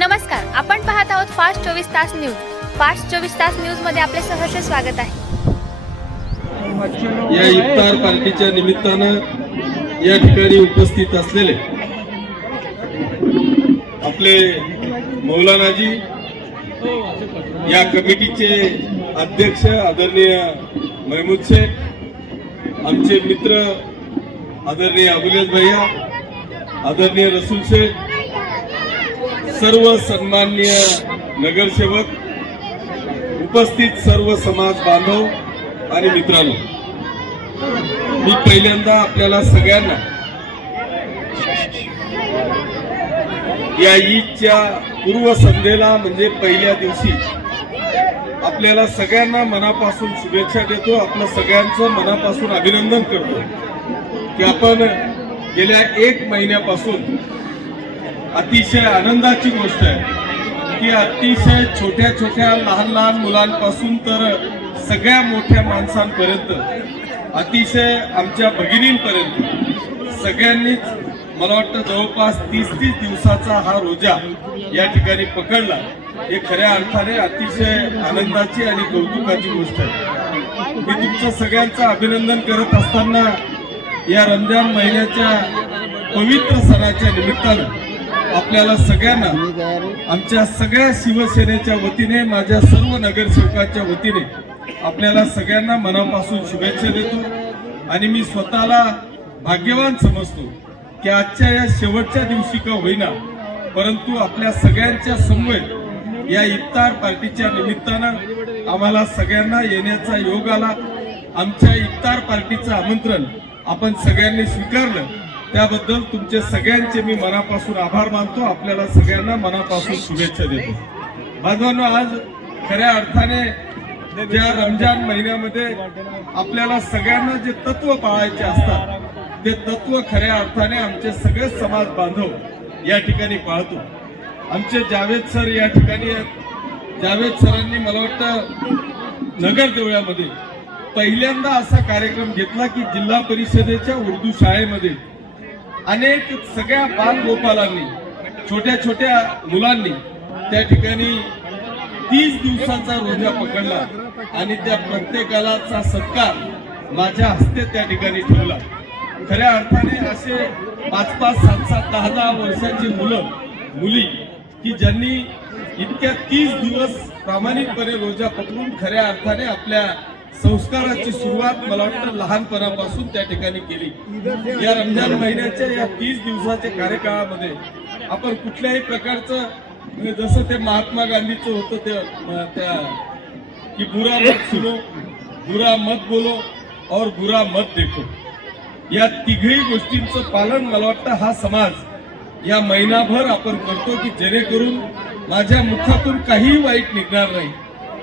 नमस्कार, आपण पाहत आहोत फास्ट 24 तास न्यूज. फास्ट 24 तास न्यूज मध्ये आपले सहर्ष स्वागत आहे. या इफ्तार पार्टीच्या निमित्तानं या ठिकाणी उपस्थित असलेले आपले मौलानाजी, या कमिटीचे अध्यक्ष आदरणीय महमूद शेख, आमचे मित्र आदरणीय अबुलेश भैया, आदरणीय रसूल शेख, सर्व सन्माननीय नगरसेवक, उपस्थित सर्व समाज बांधव आणि मित्रांनो, मी पहिल्यांदा आपल्याला सगळ्यांना या ईदच्या पूर्वसंध्येला म्हणजे पहिल्या दिवशी आपल्याला सगळ्यांना मनापासून शुभेच्छा देतो. आपलं सगळ्यांचं मनापासून अभिनंदन करतो की आपण गेल्या 1 महिन्यापासून अतिशय आनंदाची गोष्ट आहे की अतिशय छोट्या छोट्या लहान लहान मुलांपासून तर सगळ्या मोठ्या माणसांपर्यंत, अतिशय आमच्या भगिनींपर्यंत सगळ्यांनीच मला वाटतं जवळपास 30 दिवसाचा हा रोजा या ठिकाणी पकडला. हे खऱ्या अर्थाने अतिशय आनंदाची आणि कौतुकाची गोष्ट आहे. मी तुमचं सगळ्यांचं अभिनंदन करत असताना या रमजान महिन्याच्या पवित्र सणाच्या निमित्तानं आपल्याला सगळ्यांना आमच्या सगळ्या शिवसेनेच्या वतीने, माझ्या सर्व नगरसेवकांच्या वतीने आपल्याला सगळ्यांना मनापासून शुभेच्छा देतो. आणि मी स्वतःला भाग्यवान समजतो की आजच्या या शेवटच्या दिवशी का होईना, परंतु आपल्या सगळ्यांच्या समवेत या इफ्तार पार्टीच्या निमित्तानं आम्हाला सगळ्यांना येण्याचा योग आला. आमच्या इफ्तार पार्टीचं आमंत्रण आपण सगळ्यांनी स्वीकारलं, त्याबद्दल तुमचे सगळ्यांचे मी मनापासून आभार मानतो. आपल्याला सगळ्यांना मनापासून शुभेच्छा देतो. बांधवांनो, आज खऱ्या अर्थाने ज्या रमजान महिन्यामध्ये आपल्याला सगळ्यांना जे तत्व पाळायचे असतात, ते तत्व खऱ्या अर्थाने आमचे सगळे समाज बांधव या ठिकाणी पाळतो. आमचे जावेद सर या ठिकाणी आहेत. जावेद सरांनी मला वाटतं नगर देवळ्यामध्ये पहिल्यांदा असा कार्यक्रम घेतला की जिल्हा परिषदेच्या उर्दू शाळेमध्ये अनेक सगळ्या बालगोपालांनी, छोट्या छोट्या मुलांनी त्या ठिकाणी 30 दिवसाचा रोजा पकडला आणि त्या प्रत्येकाचा सत्कार माझ्या हस्ते त्या ठिकाणी ठेवला. खऱ्या अर्थाने असे 5-5, 7-7, 10-10 वर्षाची मुलं मुली की ज्यांनी इतक्या 30 दिवस प्रामाणिकपणे रोजा पकडून खऱ्या अर्थाने आपल्या संस्काराची सुरुवात मला वाटतं लहानपणापासून त्या ठिकाणी केली. या रमजान महिन्याच्या या 30 दिवसाच्या कार्यकाळामध्ये आपण कुठल्याही प्रकारचं, म्हणजे जसं ते महात्मा गांधीचं होतं त्या की बुरा मत सुनो, बुरा मत बोलो और बुरा मत देखो, या तिघही गोष्टींचं पालन मला वाटतं हा समाज या महिनाभर आपण करतो की जेणेकरून माझ्या मुखातून काही वाईट निघणार नाही,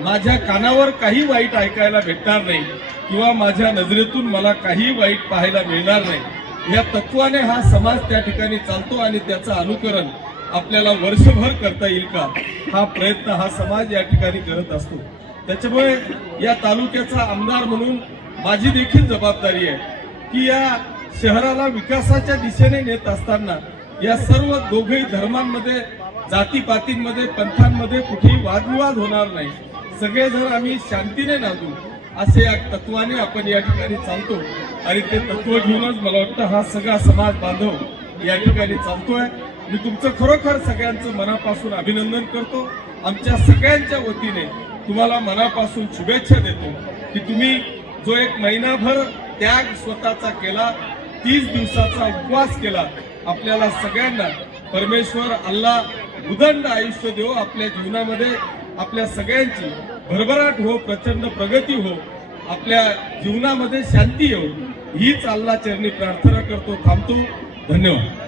माझ्या कानावर काही वाईट ऐकायला भेटणार नाही किंवा माझ्या नजरेतून मला काही वाईट पाहायला मिळणार नाही. या तत्वाने हा समाज त्या ठिकाणी चालतो आणि त्याचं अनुकरण आपल्याला वर्षभर करता येईल का, हा प्रयत्न हा समाज या ठिकाणी करत असतो. त्याच्यामुळे या तालुक्याचा आमदार म्हणून माझी देखील जबाबदारी आहे की या शहराला विकासाच्या दिशेने नेत असताना या सर्व दोघही धर्मांमध्ये, जातीपातींमध्ये, पंथांमध्ये कुठेही वादविवाद होणार नाही, सगळेजण आम्ही शांतीने नांदू, असे या तत्वाने आपण या ठिकाणी चालतो. आणि ते तत्व घेऊनच मला वाटतं हा सगळा समाज बांधव या ठिकाणी चालतोय. मी तुमचं खरोखर सगळ्यांचं मनापासून अभिनंदन करतो. आमच्या सगळ्यांच्या वतीने तुम्हाला मनापासून शुभेच्छा देतो की तुम्ही जो 1 महिनाभर त्याग स्वतःचा केला, 30 दिवसाचा उपवास केला, आपल्याला सगळ्यांना परमेश्वर अल्लाह उदंड आयुष्य देव, आपल्या जीवनामध्ये आपल्या सगळ्यांची भरभराट हो, प्रचंड प्रगती हो, आपल्या जीवनामध्ये शांती येऊ, हीच अल्लाह चरणी प्रार्थना करतो. थांबतो. धन्यवाद.